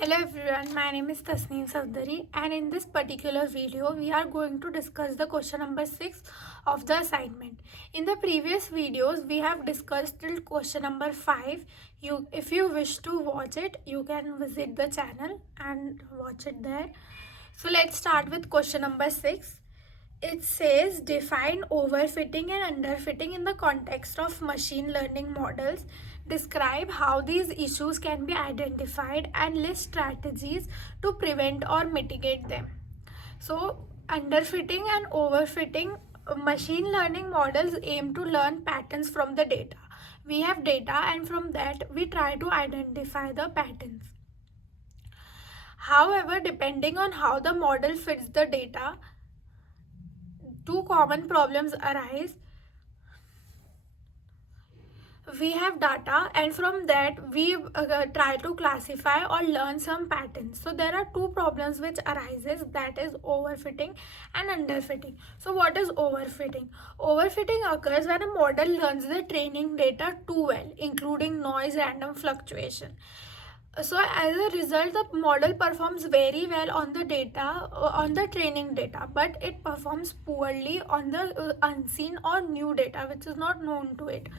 Hello everyone, my name is Tasneem Safdari, and in this particular video we are going to discuss the question number 6 of the assignment. In the previous videos we have discussed till question number 5. If you wish to watch it, you can visit the channel and watch it there. So let's start with question number 6. It says define overfitting and underfitting in the context of machine learning models. Describe how these issues can be identified and list strategies to prevent or mitigate them. So, underfitting and overfitting, machine learning models aim to learn patterns from the data. We have data, and from that, we try to identify the patterns. However, depending on how the model fits the data, two common problems arise. We have data, and from that we try to classify or learn some patterns. So there are two problems which arises, that is overfitting and underfitting. So what is overfitting? Overfitting occurs when a model learns the training data too well, including noise, random fluctuation. So as a result, the model performs very well on the data, on the training data, but it performs poorly on the unseen or new data which is not known to it.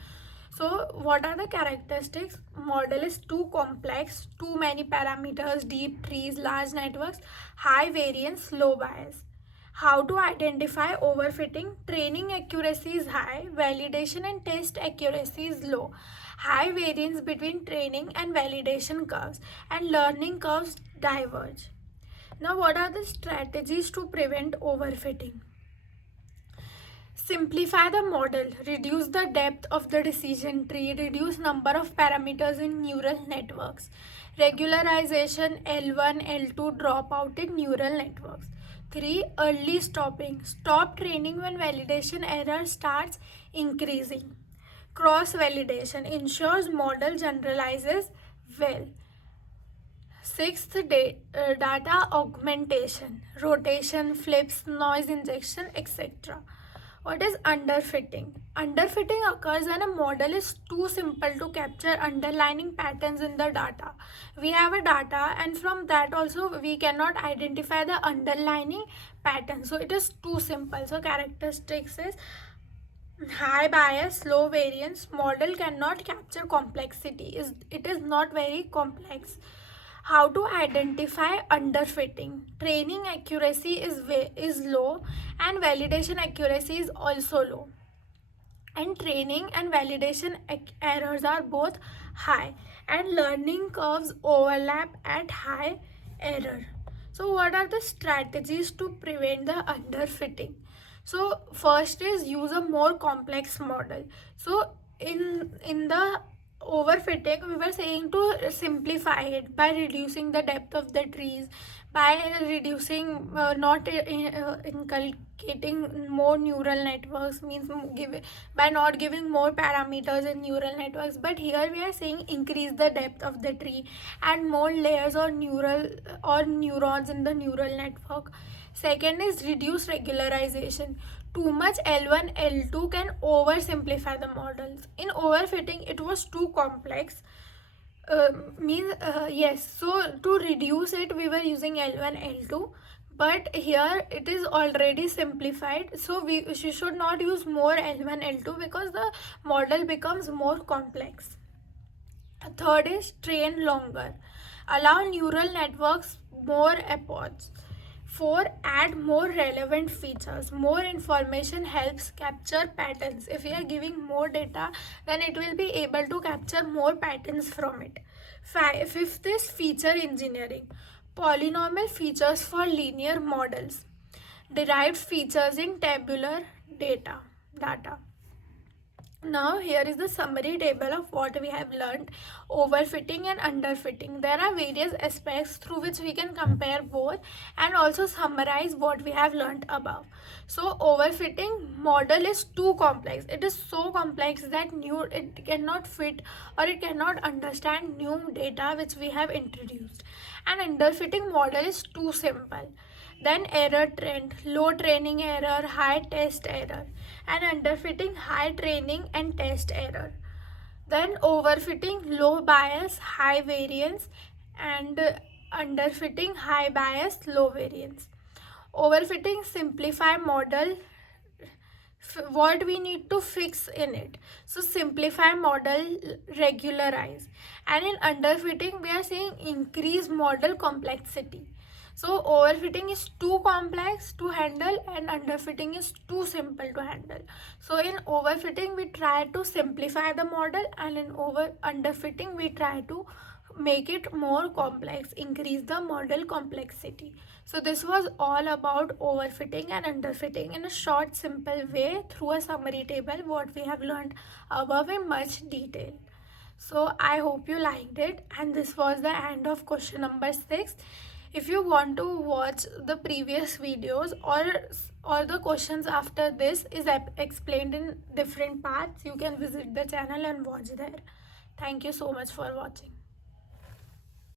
So what are the characteristics? Model is too complex, too many parameters, deep trees, large networks, high variance, low bias. How to identify overfitting? Training accuracy is high, validation and test accuracy is low. High variance between training and validation curves, and learning curves diverge. Now, what are the strategies to prevent overfitting? Simplify the model, reduce the depth of the decision tree, reduce number of parameters in neural networks. Regularization L1, L2 dropout in neural networks. 3. Early stopping. Stop training when validation error starts increasing. Cross validation ensures model generalizes well. Sixth, data augmentation, rotation, flips, noise injection, etc. What is underfitting? Underfitting occurs when a model is too simple to capture underlying patterns in the data. We have a data, and from that also we cannot identify the underlying pattern. So it is too simple. So characteristics is high bias, low variance. Model cannot capture complexity. It is not very complex. How to identify underfitting? Training accuracy is low, and validation accuracy is also low. And training and validation errors are both high, and learning curves overlap at high error. So what are the strategies to prevent the underfitting? So first is use a more complex model. So in the overfitting, we were saying to simplify it by reducing the depth of the trees, by reducing not inculcating more neural networks, means by not giving more parameters in neural networks. But here we are saying increase the depth of the tree, add more layers or neurons in the neural network. Second is reduce regularization. Too much L1, L2 can oversimplify the models. In overfitting, it was too complex. Yes, so to reduce it, we were using L1, L2, but here it is already simplified. So we should not use more L1, L2 because the model becomes more complex. Third is train longer. Allow neural networks more epochs. 4. Add more relevant features. More information helps capture patterns. If we are giving more data, then it will be able to capture more patterns from it. Fifth is feature engineering. Polynomial features for linear models. Derived features in tabular data. Now here is the summary table of what we have learned: overfitting and underfitting. There are various aspects through which we can compare both and also summarize what we have learned above. So overfitting model is too complex. It is so complex that it cannot fit or it cannot understand new data which we have introduced. And underfitting model is too simple. Then error trend, low training error, high test error, and underfitting, high training and test error. Then overfitting, low bias, high variance, and underfitting, high bias, low variance. Overfitting, simplify model, what we need to fix in it. So simplify model, regularize. And in underfitting we are saying increase model complexity. So overfitting is too complex to handle and underfitting is too simple to handle. So in overfitting we try to simplify the model, and in underfitting we try to make it more complex, increase the model complexity. So this was all about overfitting and underfitting in a short simple way through a summary table, what we have learned above in much detail. So I hope you liked it, and this was the end of question number 6. If you want to watch the previous videos, or the questions after this is explained in different parts, you can visit the channel and watch there. Thank you so much for watching.